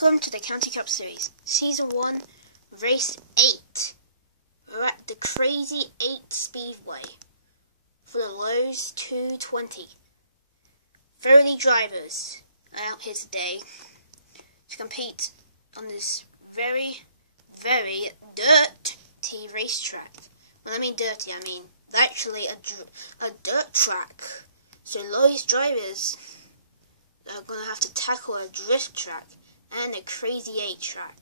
Welcome to the County Cup Series, Season 1, Race 8. We're at the Crazy 8 Speedway for the Lowe's 220. 30 drivers are out here today to compete on this very, very dirty racetrack. When I mean dirty, I mean actually a dirt track. So Lowe's drivers are going to have to tackle a drift track and a Crazy 8 track.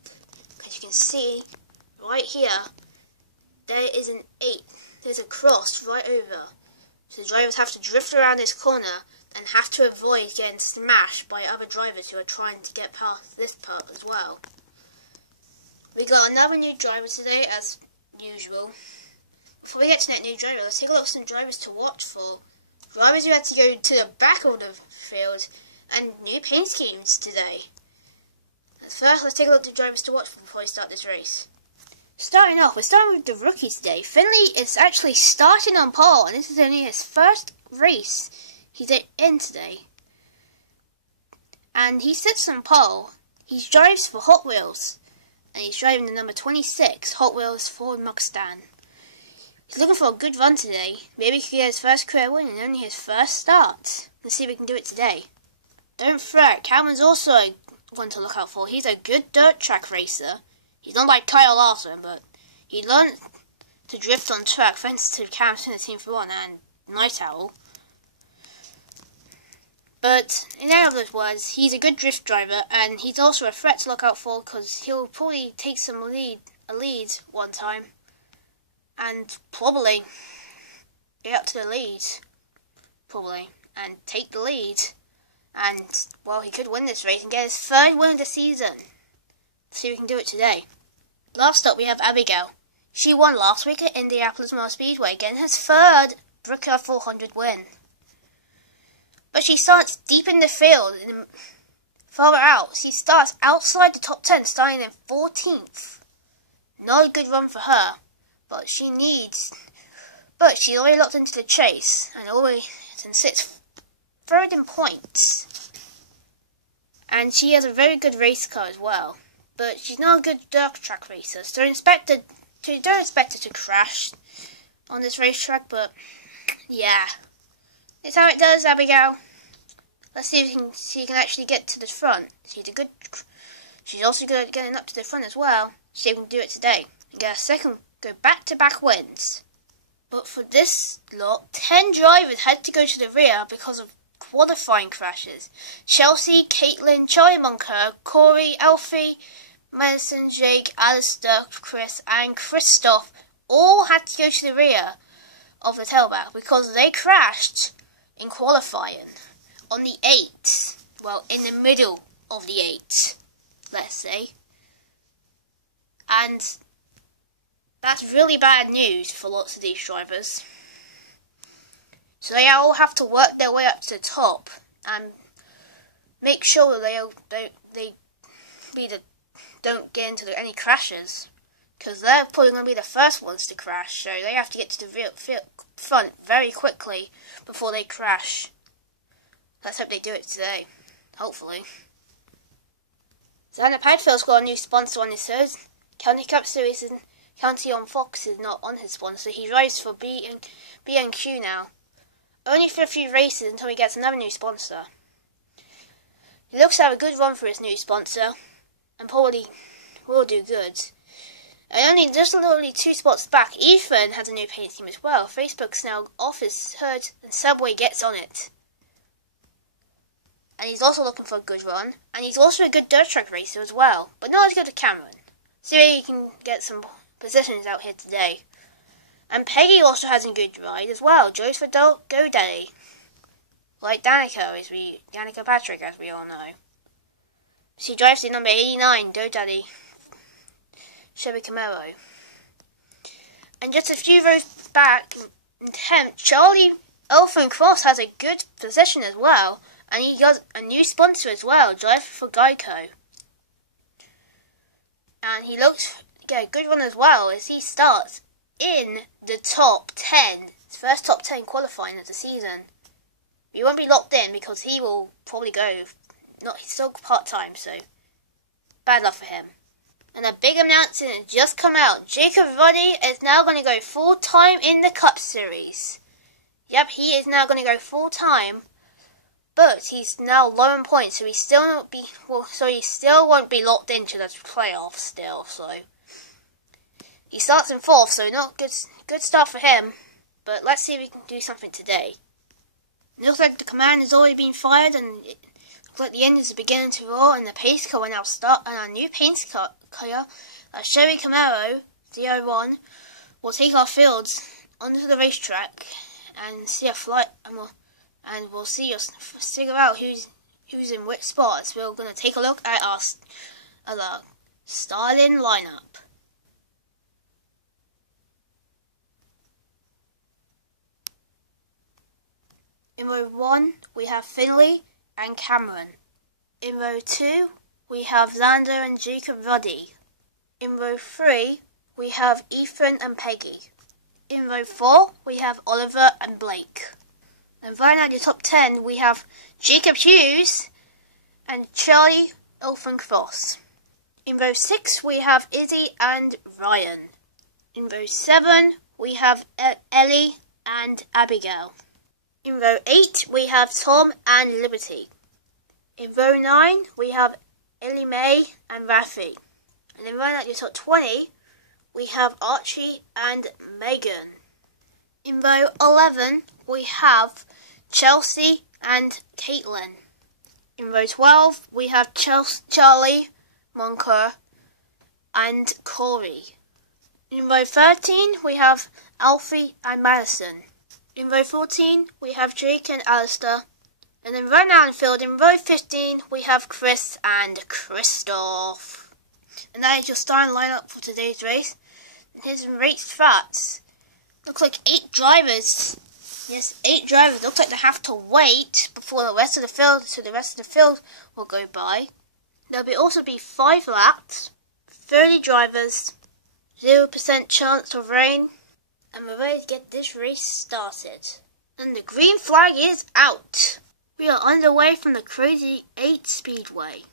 As you can see, right here, there is an 8. There's a cross right over. So the drivers have to drift around this corner and have to avoid getting smashed by other drivers who are trying to get past this part as well. We got another new driver today, as usual. Before we get to that new driver, let's take a look at some drivers to watch for. Drivers who had to go to the back of the field and new paint schemes today. First, let's take a look at the drivers to watch for before we start this race. Starting off, we're starting with the rookie today. Finley is actually starting on pole, and this is only his first race he's in today. And he sits on pole. He drives for Hot Wheels, and he's driving the number 26 Hot Wheels Ford Mustang. He's looking for a good run today. Maybe he could get his first career win and only his first start. Let's see if we can do it today. Don't fret, Cameron's also one to look out for. He's a good dirt track racer. He's not like Kyle Larson, but he learned to drift on track thanks to Cam Smith, Team 1 and Night Owl. But in other words, he's a good drift driver, and he's also a threat to look out for because he'll probably take a lead one time, and probably get up to the lead, and take the lead. And, well, he could win this race and get his third win of the season. Let's see if we can do it today. Last up, we have Abigail. She won last week at Indianapolis Motor Speedway, getting her third Brooker 400 win. But she starts deep in the field, farther out. She starts outside the top 10, starting in 14th. Not a good run for her, but she's already locked into the chase, and sits third in points. And she has a very good race car as well. But she's not a good dirt track racer, so don't expect her to crash on this racetrack, but yeah. It's how it does, Abigail. Let's see if she can actually get to the front. She's also good at getting up to the front as well. See if we can do it today and get a second go back-to-back wins. But for this lot, 10 drivers had to go to the rear because of qualifying crashes. Chelsea, Caitlin, Charlie Monker, Corey, Alfie, Madison, Jake, Alistair, Chris and Christoph all had to go to the rear of the tailback because they crashed in qualifying on the 8. Well, in the middle of the 8, let's say. And that's really bad news for lots of these drivers. So they all have to work their way up to the top and make sure that they don't get into any crashes, because they're probably going to be the first ones to crash. So they have to get to the front very quickly before they crash. Let's hope they do it today. Hopefully. Xander Padfield's got a new sponsor on his hood. County Cup Series and County on Fox is not on his sponsor. He drives for B&Q now. Only for a few races until he gets another new sponsor. He looks to have a good run for his new sponsor, and probably will do good. And only 2 spots back, Ethan has a new paint scheme as well. Facebook's now off his hood, and Subway gets on it. And he's also looking for a good run, and he's also a good dirt track racer as well, but not as good as Cameron. See if he can get some positions out here today. And Peggy also has a good ride as well. Joe's for GoDaddy. Like Danica Patrick, as we all know. She drives the number 89 GoDaddy Chevy Camaro. And just a few rows back in 10th, Charlie Elfin Cross has a good position as well. And he got a new sponsor as well, driving for Geico. And he looks to get a good run as well as he starts in the top 10, his first top 10 qualifying of the season. He won't be locked in because he will probably go, he's still part-time, so Bad luck for him. And a big announcement has just come out. Jacob Ruddy is now going to go full-time in the Cup Series. Yep, he is now going to go full-time. But he's now low in points, so he still won't be locked into the playoffs still. So he starts in 4th, so not good start for him. But let's see if we can do something today. It looks like the command has already been fired, and it looks like the end is beginning to roll, and the pace car will now start. And our new pace car, Chevy Camaro DR1, will take our fields onto the racetrack and see a flight, and we'll figure out who's in which spots. We're going to take a look at our starting lineup. In row 1, we have Finley and Cameron. In row 2, we have Xander and Jacob Ruddy. In row 3, we have Ethan and Peggy. In row 4, we have Oliver and Blake. And right now in the top 10, we have Jacob Hughes and Charlie Elfencross. In row 6, we have Izzy and Ryan. In row 7, we have Ellie and Abigail. In row 8, we have Tom and Liberty. In row 9, we have Ellie Mae and Rafi. And then right at the top 20, we have Archie and Megan. In row 11, we have Chelsea and Caitlin. In row 12, we have Charlie, Monker and Corey. In row 13, we have Alfie and Madison. In row 14, we have Jake and Alistair. And then right now in the field, in row 15, we have Chris and Christoph. And that is your starting lineup for today's race. And here's some race stats. Looks like 8 drivers. Yes, 8 drivers. Looks like they have to wait before the rest of the field, so the rest of the field will go by. There'll also be 5 laps, 30 drivers, 0% chance of rain. And we're ready to get this race started. And the green flag is out. We are underway from the Crazy 8 Speedway.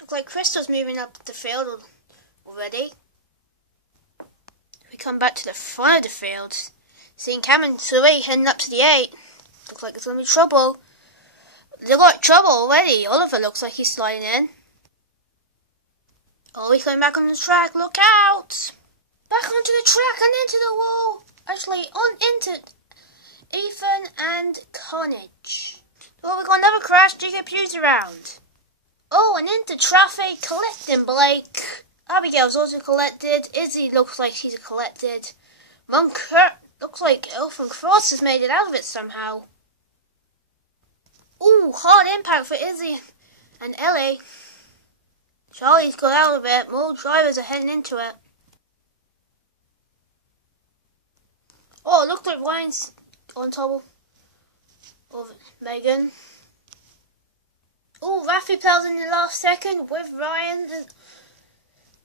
Looks like Crystal's moving up the field already. We come back to the front of the field, seeing Cameron already heading up to the 8. Looks like it's going to be trouble. They've got trouble already. Oliver looks like he's sliding in. Oh, he's coming back on the track. Look out! Back onto the track and into the wall. Actually, into Ethan and Carnage. Oh, we got another crash. Jacob Hughes around. Oh, and into traffic, collecting Blake. Abigail's also collected. Izzy looks like she's collected. Monker looks like Elfencross has made it out of it somehow. Ooh, hard impact for Izzy and Ellie. Charlie's got out of it. More drivers are heading into it. Oh, it looks like Ryan's on top of Megan. Oh, Rafi pals in the last second with Ryan.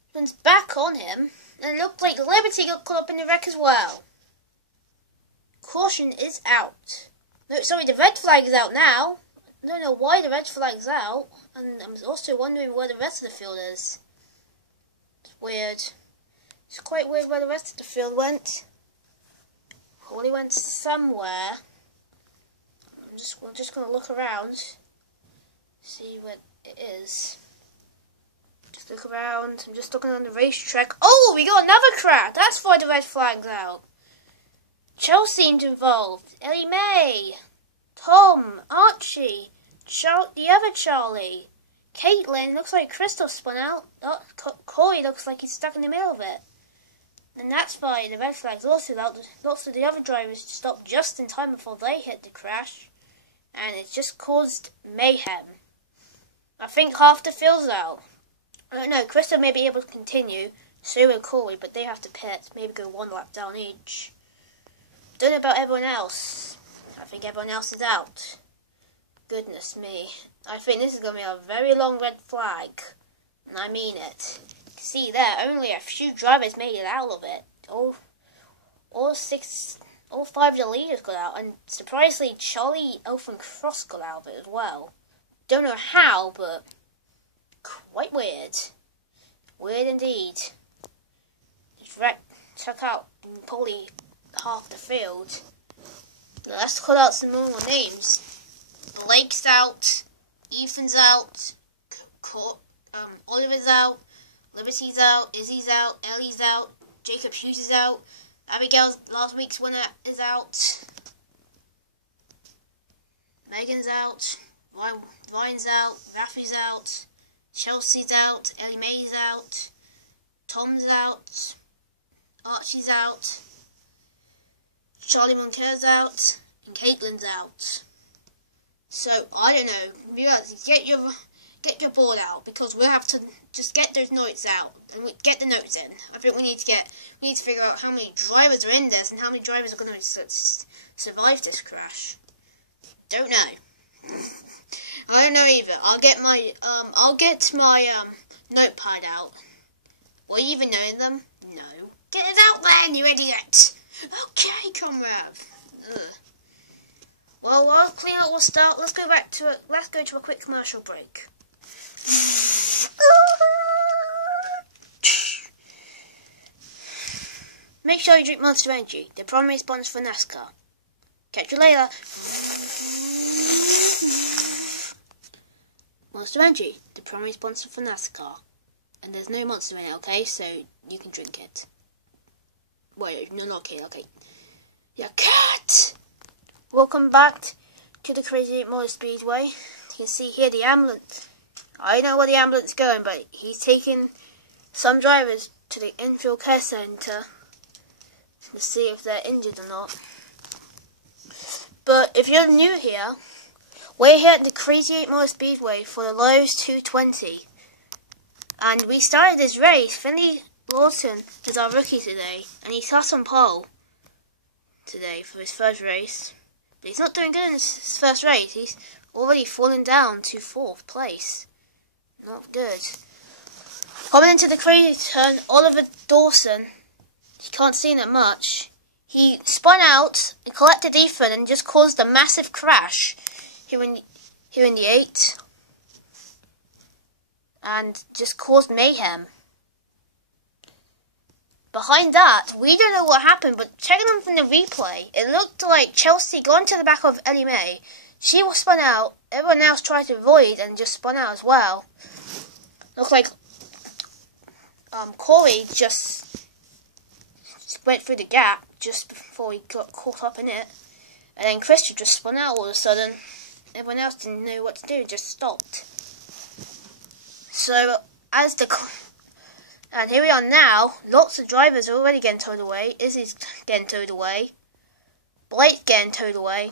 Husband's back on him. And it looked like Liberty got caught up in the wreck as well. Caution is out. No, sorry, the red flag is out now. I don't know why the red flag is out. And I'm also wondering where the rest of the field is. It's weird. It's quite weird where the rest of the field went. Well, he went somewhere. I'm just going to look around. See what it is. Just look around. I'm just looking on the racetrack. Oh, we got another crash. That's why the red flag's out. Chelsea seemed involved. Ellie Mae, Tom, Archie, the other Charlie, Caitlin. Looks like Crystal spun out. Oh, Corey looks like he's stuck in the middle of it. And that's why the red flag's also out. Lots of the other drivers stopped just in time before they hit the crash. And it just caused mayhem. I think half the field's out. I don't know, Crystal may be able to continue, so will Corey, but they have to pit, maybe go 1 lap down each. Don't know about everyone else. I I think everyone else is out. Goodness me. I think this is going to be a very long red flag. And I mean it. See there, only a few drivers made it out of it. All 5 of the leaders got out. And surprisingly, Charlie, Elf and Cross got out of it as well. Don't know how, but quite weird. Weird indeed. This wreck took out probably half the field. Let's call out some more names. Blake's out, Ethan's out, Oliver's out, Liberty's out, Izzy's out, Ellie's out, Jacob Hughes is out, Abigail's last week's winner is out, Megan's out, Ryan's out, Rafi's out, Chelsea's out, Ellie Mae's out, Tom's out, Archie's out, Charlie Moncare's out, and Caitlin's out. So, I don't know, you guys, get your board out, because we'll have to just get those notes out, and get the notes in. I think we need to figure out how many drivers are in this, and how many drivers are going to survive this crash. Don't know. I don't know either. I'll get my notepad out. Will you even know them? No. Get it out then, you idiot! Okay, comrade. Ugh. Well, while clean out will start, let's go to a quick commercial break. Make sure you drink Monster Energy, the primary sponsor for NASCAR. Catch you later. Monster Energy, the primary sponsor for NASCAR. And there's no monster in it, okay? So you can drink it. Wait, no, not okay, okay. Yeah, cat! Welcome back to the Crazy 8 Mile Speedway. You can see here the ambulance. I don't know where the ambulance is going, but he's taking some drivers to the infield care centre to see if they're injured or not. But if you're new here, we're here at the Crazy 8 Mile Speedway for the Lowe's 220. And we started this race. Finley Lawson is our rookie today, and he sat on pole today for his first race. But he's not doing good in his first race. He's already fallen down to 4th place. Not good. Coming into the crazy turn, Oliver Dawson. You can't see that much. He spun out and collected Ethan and just caused a massive crash here in the 8. And just caused mayhem. Behind that, we don't know what happened, but checking them from the replay, it looked like Chelsea got into the back of Ellie Mae. She was spun out, everyone else tried to avoid and just spun out as well. Looked like Corey just went through the gap just before he got caught up in it. And then Christian just spun out all of a sudden. Everyone else didn't know what to do, just stopped. So, and here we are now, lots of drivers are already getting towed away. Izzy's getting towed away. Blake's getting towed away.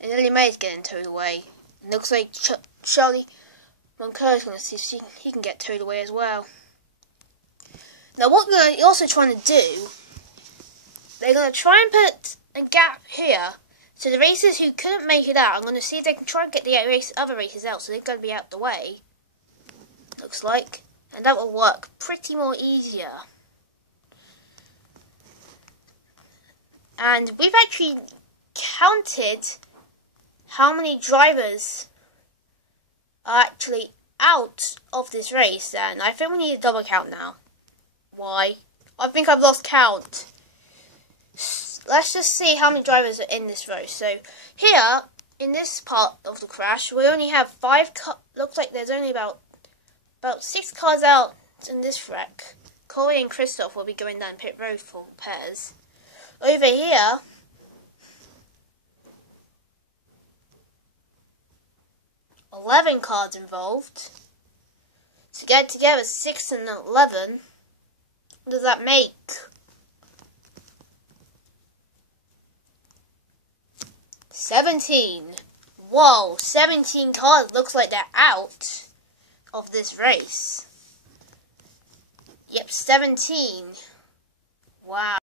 And Ellie Mae's getting towed away. It looks like Charlie Moncare's going to see if he can get towed away as well. Now what we're also trying to do, they're going to try and put a gap here. So the racers who couldn't make it out, I'm going to see if they can try and get the other racers out, so they're going to be out the way. Looks like. And that will work pretty more easier. And we've actually counted how many drivers are actually out of this race, and I think we need a double count now. Why? I think I've lost count. Let's just see how many drivers are in this race. So here, in this part of the crash, we only have 5 cars. Looks like there's only about 6 cars out in this wreck. Corey and Christoph will be going down pit road for pairs. Over here, $11 cars involved. So get together 6 and 11. What does that make? 17. Whoa, 17 cars looks like they're out of this race. Yep, 17. Wow.